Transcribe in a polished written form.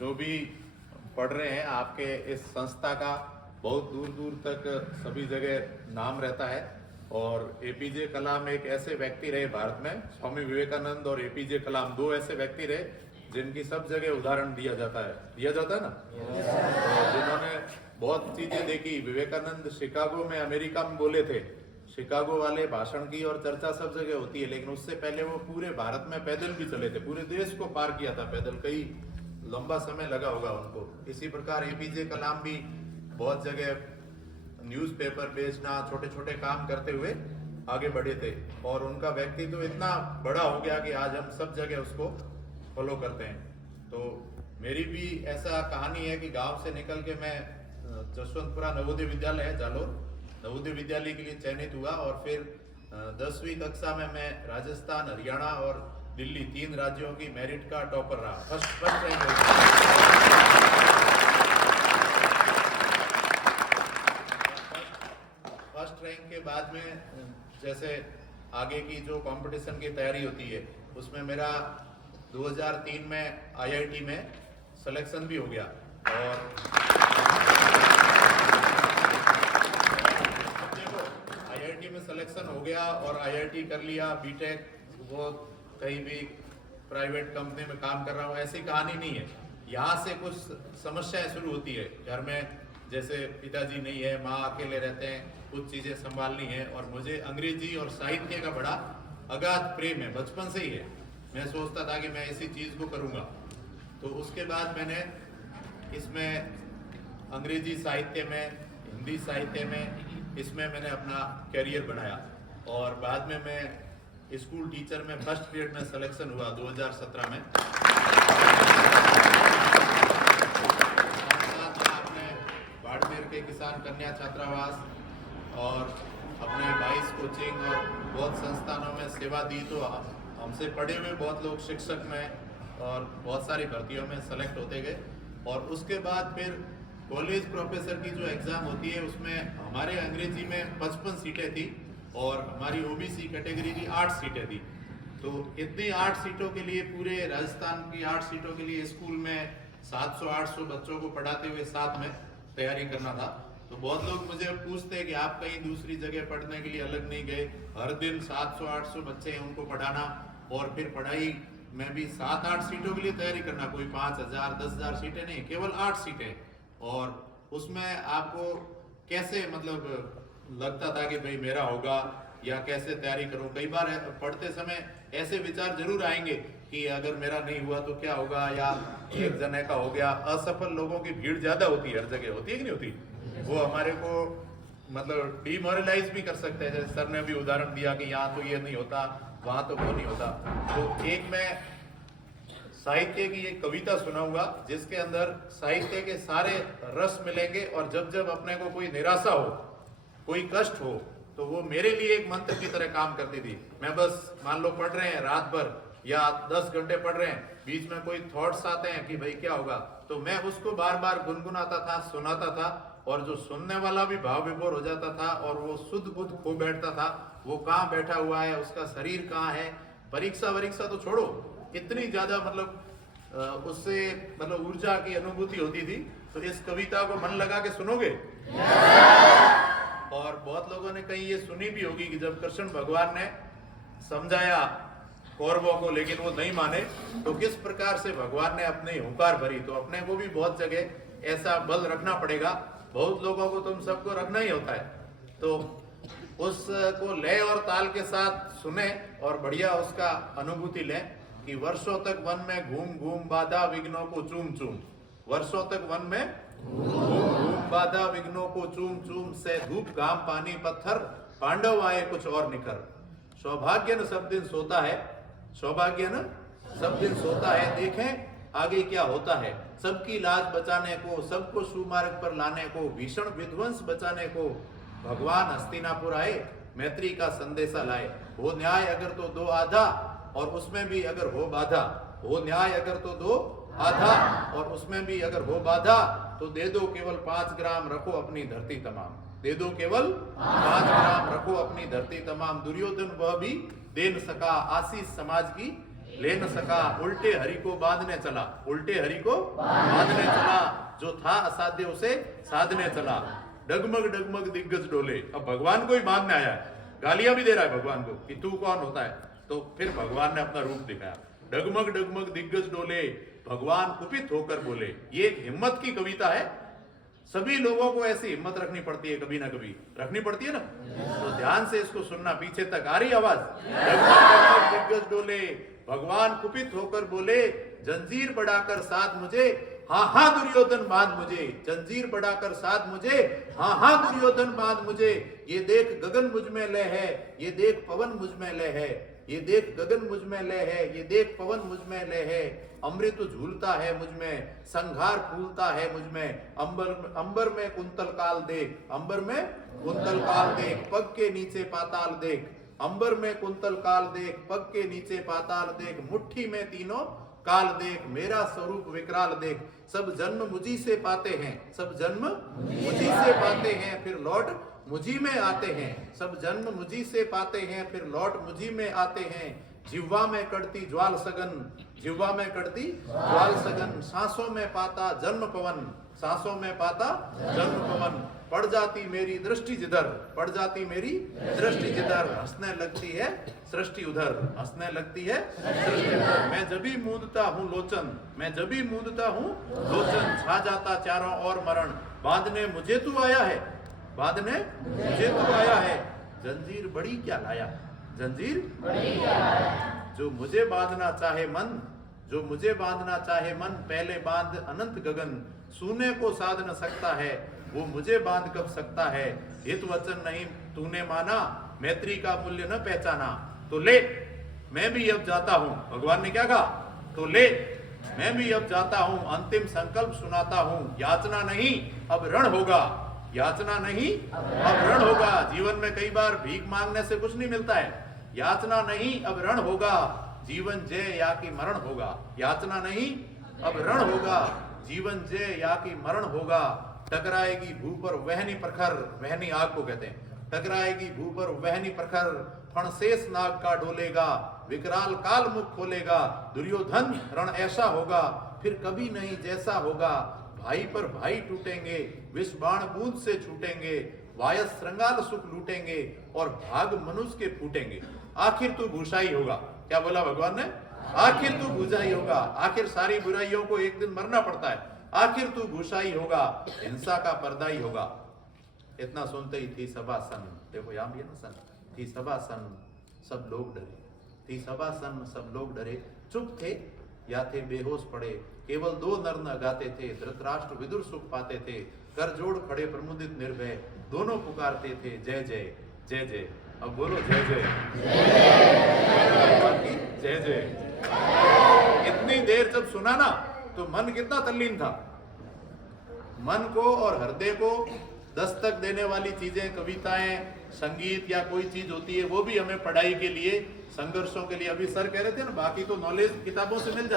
जो भी पढ़ रहे हैं आपके इस संस्था का बहुत दूर दूर तक सभी जगह नाम रहता है। और एपीजे कलाम एक ऐसे व्यक्ति रहे भारत में, स्वामी विवेकानंद और एपीजे कलाम दो ऐसे व्यक्ति रहे जिनकी सब जगह उदाहरण दिया जाता है ना। तो जिन्होंने बहुत चीजें देखी। विवेकानंद शिकागो में अमेरिका में बोले थे, शिकागो वाले भाषण की और चर्चा सब जगह होती है, लेकिन उससे पहले वो पूरे भारत में पैदल भी चले थे, पूरे देश को पार किया था पैदल, कई लंबा समय लगा होगा उनको। इसी प्रकार एपीजे कलाम भी बहुत जगह न्यूज़पेपर बेचना, छोटे छोटे काम करते हुए आगे बढ़े थे और उनका व्यक्तित्व तो इतना बड़ा हो गया कि आज हम सब जगह उसको फॉलो करते हैं। तो मेरी भी ऐसा कहानी है कि गांव से निकल के मैं जसवंतपुरा नवोदय विद्यालय है जालोर, नवोदय विद्यालय के लिए चयनित हुआ और फिर 10वीं कक्षा में मैं राजस्थान, हरियाणा और दिल्ली 3 राज्यों की मेरिट का टॉपर रहा, फर्स्ट रैंक के बाद में जैसे आगे की जो कंपटीशन की तैयारी होती है उसमें मेरा 2003 में आईआईटी में सिलेक्शन भी हो गया। और देखो आईआईटी में सिलेक्शन हो गया और आईआईटी कर लिया, बीटेक, वो कहीं भी प्राइवेट कंपनी में काम कर रहा हूँ, ऐसी कहानी नहीं है। यहाँ से कुछ समस्याएं शुरू होती है। घर में जैसे पिताजी नहीं है, माँ अकेले रहते हैं, कुछ चीज़ें संभालनी है और मुझे अंग्रेजी और साहित्य का बड़ा अगाध प्रेम है, बचपन से ही है। मैं सोचता था कि मैं इसी चीज़ को करूँगा। तो उसके बाद मैंने इसमें अंग्रेजी साहित्य में, हिंदी साहित्य में, इसमें मैंने अपना करियर बनाया और बाद में मैं स्कूल टीचर में फर्स्ट पीरियड में सिलेक्शन हुआ 2017 में। बाड़मेर के किसान कन्या छात्रावास और अपने 22 कोचिंग और बहुत संस्थानों में सेवा दी। तो हमसे पढ़े हुए बहुत लोग शिक्षक में और बहुत सारी भर्तियों में सेलेक्ट होते गए। और उसके बाद फिर कॉलेज प्रोफेसर की जो एग्ज़ाम होती है उसमें हमारे अंग्रेजी में 55 सीटें थी और हमारी ओबीसी कैटेगरी की 8 सीटें थी। तो इतनी 8 सीटों के लिए, पूरे राजस्थान की 8 सीटों के लिए स्कूल में 700-800 बच्चों को पढ़ाते हुए साथ में तैयारी करना था। तो बहुत लोग मुझे पूछते हैं कि आप कहीं दूसरी जगह पढ़ने के लिए अलग नहीं गए? हर दिन 700-800 बच्चे हैं, उनको पढ़ाना और फिर पढ़ाई में भी 7-8 सीटों के लिए तैयारी करना, कोई 5000 10,000 सीटें नहीं, केवल 8 सीटें। और उसमें आपको कैसे मतलब लगता था कि भाई मेरा होगा या कैसे तैयारी करूं। कई बार पढ़ते समय ऐसे विचार जरूर आएंगे कि अगर मेरा नहीं हुआ तो क्या होगा, या एक जने का हो गया। असफल लोगों की भीड़ ज्यादा होती है, हर जगह होती है कि नहीं होती? वो हमारे को मतलब डिमोरलाइज भी कर सकते हैं। जैसे सर ने भी उदाहरण दिया कि यहाँ तो ये नहीं होता, वहां तो वो नहीं होता। तो एक मैं साहित्य की एक कविता सुनाऊंगा जिसके अंदर साहित्य के सारे रस मिलेंगे और जब जब अपने को कोई निराशा हो, कोई कष्ट हो, तो वो मेरे लिए एक मंत्र की तरह काम करती थी। मैं बस मान लो पढ़ रहे हैं रात भर या 10 घंटे पढ़ रहे हैं, बीच में कोई थॉट्स आते हैं कि भाई क्या होगा, तो मैं उसको बार बार गुनगुनाता था, सुनाता था और जो सुनने वाला भी भाव विभोर हो जाता था और वो शुद्ध बुद्ध खो बैठता था। वो कहाँ बैठा हुआ है, उसका शरीर कहाँ है, परीक्षा तो छोड़ो, इतनी ज्यादा मतलब उससे मतलब ऊर्जा की अनुभूति होती थी। तो इस कविता को मन लगा के सुनोगे? और बहुत लोगों ने कहीं ये सुनी भी होगी कि जब कृष्ण भगवान ने समझाया कौरवों को लेकिन वो नहीं माने, तो किस प्रकार से भगवान ने अपनी हुंकार भरी। तो अपने को भी बहुत जगह ऐसा बल रखना पड़ेगा, बहुत लोगों को तुम सबको रखना ही होता है। तो उसको लय और ताल के साथ सुने और बढ़िया उसका अनुभूति लें कि वर्षों तक वन में घूम घूम बाधा विघ्नों को चूम चूम, वर्षों तक वन में घूम घूम बाधा विघ्नों को चूम चूम, से धूप घाम पानी पत्थर पांडव आए कुछ और निखर। सौभाग्य न सब दिन सोता है, सौभाग्य न सब दिन सोता है, देखें आगे क्या होता है। सबकी लाज बचाने को, सबको सुमार्ग पर लाने को, भीषण विध्वंस बचाने को भगवान हस्तिनापुर आए, मैत्री का संदेशा लाए। हो न्याय अगर तो दो आधा और उसमें भी अगर हो बाधा, हो न्याय अगर तो दो आधा और उसमें भी अगर हो बाधा, तो दे दो केवल 5 ग्राम, रखो अपनी धरती तमाम। दे दो केवल 5 ग्राम, रखो अपनी धरती तमाम। दुर्योधन वह भी दे न सका, आशीष समाज की ले न सका, उल्टे हरि को बांधने चला, उल्टे हरि को बांधने चला, जो था असाध्य उसे साधने चला। डगमग डगमग दिग्गज डोले, अब भगवान को ही बांधने आया है, गालियां भी दे रहा है भगवान को कि तू कौन होता है। तो फिर भगवान ने अपना रूप दिखाया, डगमग डगमग दिग्गज डोले, भगवान कुपित होकर बोले। ये एक हिम्मत की कविता है, सभी लोगों को ऐसी हिम्मत रखनी पड़ती है, कभी ना कभी रखनी पड़ती है ना। तो ध्यान से इसको सुनना, पीछे तक आ रही आवाज। डगमग डगमग दिग्गज डोले, भगवान कुपित होकर बोले, जंजीर बढ़ाकर साध मुझे, हाँ हाँ दुर्योधन बांध मुझे, जंजीर बढ़ाकर साध मुझे, हाँ हाँ दुर्योधन बांध मुझे। ये देख गगन मुझ में लय है, ये देख पवन मुझ में लय है, ये देख गगन मुझ में लय है, ये देख पवन मुझ में लय है। अमृत झूलता है मुझ में, संघार फूलता है मुझ में, अंबर में कुंतल काल देख, अंबर में कुंतल काल देख, पग के नीचे पाताल देख, अंबर में कुंतल काल देख, पग के नीचे पाताल देख, मुट्ठी में तीनों काल देख, मेरा स्वरूप विकराल देख। सब जन्म मुझी से पाते हैं, सब जन्म मुझी से पाते हैं, फिर लौट मुझी में आते हैं, सब जन्म मुझी से पाते हैं, फिर लौट मुझी में आते हैं। जिह्वा में कड़ती ज्वाल सगन, जिह्वा में कड़ती ज्वाल सगन, सांसों में पाता जन्म पवन, सांसों में पाता जन्म पवन। पड़ जाती मेरी दृष्टि जिधर, पड़ जाती मेरी दृष्टि जिधर, हंसने लगती है सृष्टि उधर, हंसने लगती है सृष्टि उधर। मैं जब भी मूंदता हूँ लोचन, मैं जब भी मूंदता हूँ लोचन, छा जाता चारों ओर मरण, बांधने मुझे तू आया है, बांधने मुझे तू आया है। जंजीर बड़ी क्या लाया, जंजीर बड़ी क्या लाया। जो मुझे बांधना चाहे मन, जो मुझे बांधना चाहे मन, पहले बांध अनंत गगन, सूने को साध न सकता है, वो मुझे बांध कब सकता है। हित वचन नहीं तूने माना, मैत्री का मूल्य न पहचाना, तो ले मैं भी अब जाता हूँ। भगवान ने क्या कहा, तो ले मैं भी अब जाता हूँ, अंतिम संकल्प सुनाता हूँ, याचना नहीं अब रण होगा, याचना नहीं अब रण होगा। जीवन में कई बार भीख मांगने से कुछ नहीं मिलता है, याचना नहीं अब रण होगा, जीवन जय या कि मरण होगा, याचना नहीं अब रण होगा, जीवन जय या कि मरण होगा। टकराएगी भू पर वहनी प्रखर, वहनी आग को कहते हैं, टकराएगी भू पर वहनी प्रखर, फणशेष नाग का डोलेगा, विकराल काल मुख खोलेगा, दुर्योधन रण ऐसा होगा, फिर कभी नहीं जैसा होगा। भाई पर भाई टूटेंगे, विष बाण बूंद से छूटेंगे, वायस श्रृंगाल सुख लूटेंगे, और भाग मनुष्य के फूटेंगे। आखिर तू भूषाई होगा, क्या बोला भगवान ने, आखिर तू भूषाई होगा। आखिर सारी बुराइयों को एक दिन मरना पड़ता है, आखिर तू भूषाई होगा, हिंसा का पर्दाई होगा। इतना सुनते ही थी सभा सन, देखो यहाँ भी है ना सन, थी सभा सन सब लोग डरे, थी सभा सन सब लोग डरे, चुप थे या थे बेहोश पड़े, केवल दो नर न गाते थे, धृतराष्ट्र विदुर सुख पाते थे, कर जोड़ खड़े प्रमुदित निर्भय, दोनों पुकारते थे जय जय जय जय। अब बोलो जय जय जय जय। इतनी देर जब सुना ना तो मन कितना तल्लीन था, मन को और हृदय को दस्तक देने वाली चीजें, कविताएं, संगीत या कोई चीज होती है, वो भी हमें पढ़ाई के लिए, संघर्षों के लिए, अभी सर कह रहे थे ना, बाकी तो नॉलेज किताबों से मिल जाता